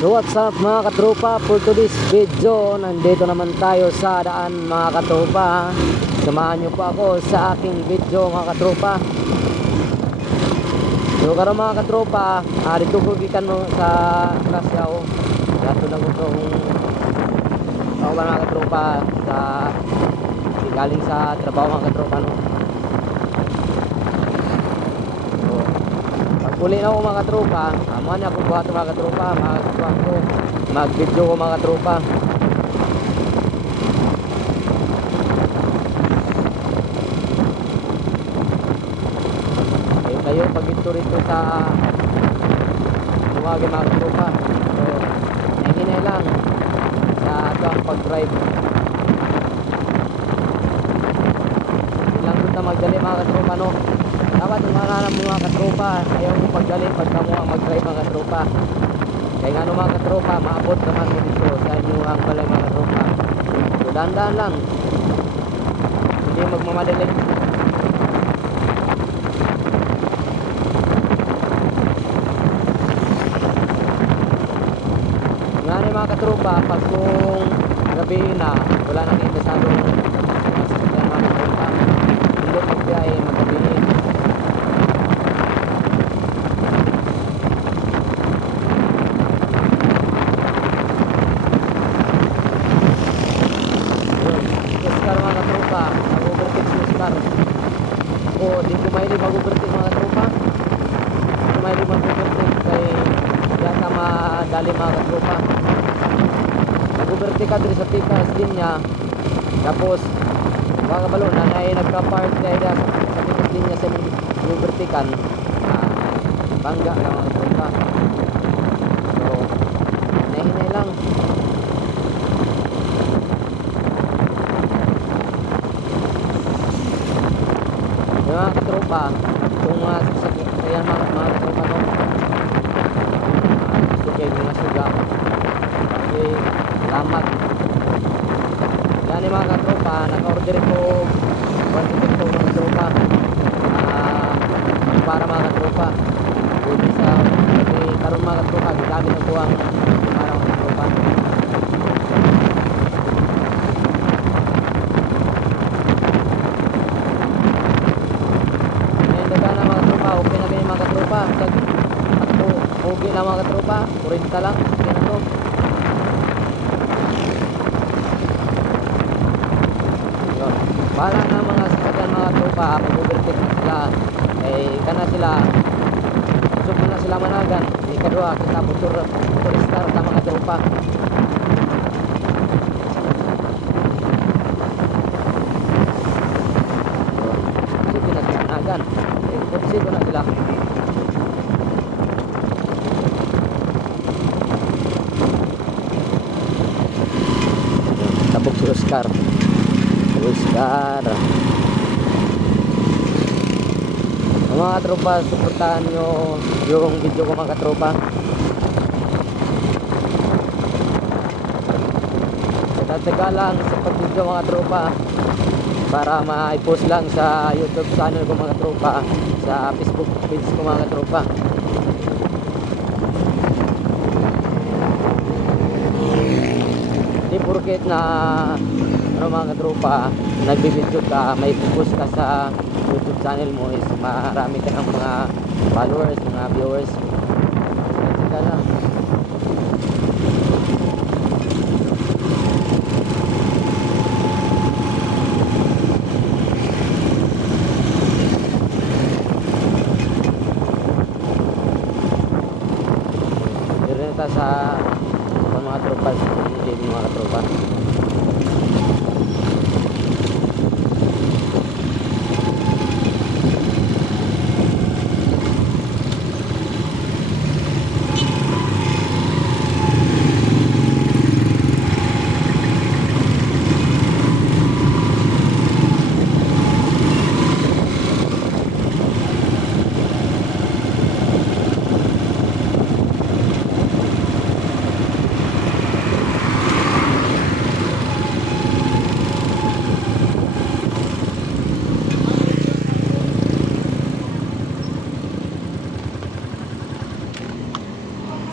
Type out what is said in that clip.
So what's up mga katropa, for today's video nandito naman tayo sa daan mga katropa. Samahan nyo po ako sa aking video mga katropa. So karon mga katropa, dito ko gikan mo sa Rasyaw. Dato na ko itong mga katropa sa galing sa trabaho mga katropa no. Uli na ako mga katropa. Amo na ako buhat mga katropa. Mag-video ko mga katropa. Kayo pag ito rito sa Luwagi mga katropa. So, nahinay lang sa ito ang pag-drive. Ilang doon na magdali mga katropa no. Dapat yung mga katropa, ayaw mo pagdali pagka mo ang mag-drive mga katropa. Kaya nga mga katropa, maabot naman mo dito sa inyo ang balay mga katropa. So dahan-dahan lang, hindi magmamadali. Nga na mga katropa, pag kung gabi na, wala nang interesadong masakyan mga katropa. Hindi magbiyahe, magabi. Ako, di ko mahilig mag-overtake mga tropa. Di ko mahilig mag-overtake kay yata madali mga katropa. Mag-overtake ka dito sa pikas linya. Tapos, mga kabalo, nanay nagka-park kaya sa pikas linya sa overtakean. Bangga na mga tropa. So, nahinay lang. Mga katropa, itong sasakyan mga katropa no, sukay mga suga kasi lamat yan mga katropa. Naka-order ko 1 mga katropa para mga katropa hindi sa karon mga katropa gagamit ako ang para mga katropa. Okay na din mga katropa. Okay na mga katropa. 40 lang. Okay na to. Yun. Bahala na mga sasakyan mga katropa. Mag-overtake na sila. Eh, kana sila. Usog na sila managan. Ikadua, kita motor star sa mga katropa. Usog na sila managan. Siko na sila. Tabok si Oscar. Mga katropa, suportahan nyo yung video ko mga katropa. Tataga lang sa pag-video mga tropa para ma-post lang sa YouTube channel ko mga tropa, sa Facebook page ko mga tropa. Di porket na mga tropa nagbibideo ka, may post ka sa YouTube channel mo is marami ka ng mga followers, mga viewers. Tataga lang. Sa mga tropa, mga tropa.